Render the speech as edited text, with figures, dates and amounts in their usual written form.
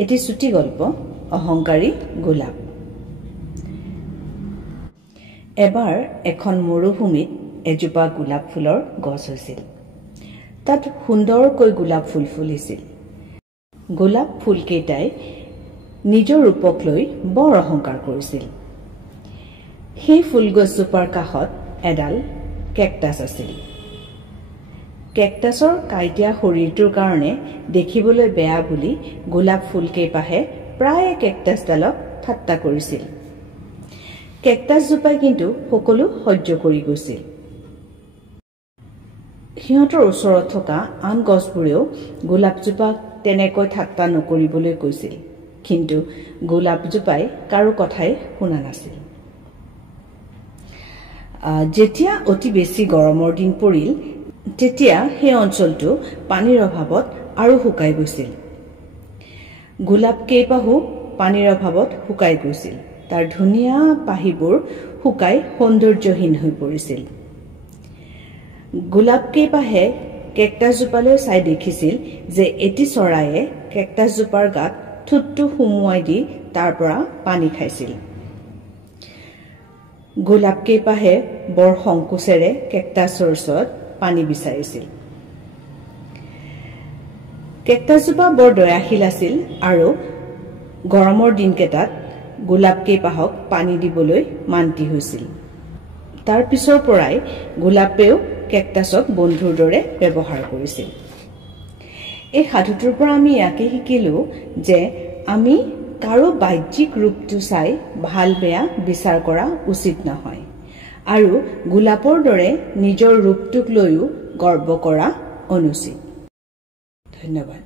এটি চুটি গল্প অহংকাৰী গোলাপ। এবাৰ এখন মৰুভূমিত এজোপা গোলাপ ফুলৰ গছ হৈছিল। তাত সুন্দৰকৈ গোলাপ ফুল ফুলিছিল। গোলাপ ফুলকেইটাই নিজৰ ৰূপক লৈ বৰ অহংকাৰ কৰিছিল। সেই ফুলগছজোপাৰ কাষত এডাল কেকটাছ আছিল। কেকটাছৰ কাইটিয়া শৰীৰটোৰ কাৰণে দেখিবলৈ বেয়া বুলি গোলাপ ফুলকেইপাহে প্ৰায় কেকটাছডালক ঠাট্টা কৰিছিল। কেকটাছজোপাই কিন্তু সকলো সহ্য কৰি গৈছিল। সিহঁতৰ ওচৰত থকা আন গছবোৰেও গোলাপজোপাক তেনেকৈ ঠাট্টা নকৰিবলৈ কৈছিল, কিন্তু গোলাপজোপাই কাৰো কথাই শুনা নাছিল। যেতিয়া অতি বেছি গৰমৰ দিন পৰিল, তেতিয়া সেই অঞ্চলটো পানীৰ অভাৱত আৰু শুকাই গৈছিল। গোলাপ কেইপাহো পানীৰ অভাৱত শুকাই গৈছিল। তাৰ ধুনীয়া পাহিবোৰ শুকাই সৌন্দৰ্যহীন হৈ পৰিছিল। গোলাপ কেইপাহে কেকটাছজোপালৈ চাই দেখিছিল যে এটি চৰায়ে কেকটাছজোপাৰ গাত ঠোঁটটো সুমুৱাই দি তাৰ পৰা পানী খাইছিল। গোলাপ কেইপাহে বৰ সংকোচেৰে কেকটাছৰ ওচৰত পানী বিচাৰিছিল। কেকটাছজোপা বৰ দয়াশীল আছিল আৰু গৰমৰ দিনকেইটাত গোলাপ কেইপাহক পানী দিবলৈ মান্তি হৈছিল। তাৰ পিছৰ পৰাই গোলাপেও কেকটাছক বন্ধুৰ দৰে ব্যৱহাৰ কৰিছিল। এই সাধুটোৰ পৰা আমি ইয়াকে শিকিলো যে আমি কাৰো বাহ্যিক ৰূপটো চাই ভাল বেয়া বিচাৰ কৰা উচিত নহয় আৰু গোলাপৰ দৰে নিজৰ ৰূপটোক লৈও গৰ্ব কৰা অনুচিত। ধন্যবাদ।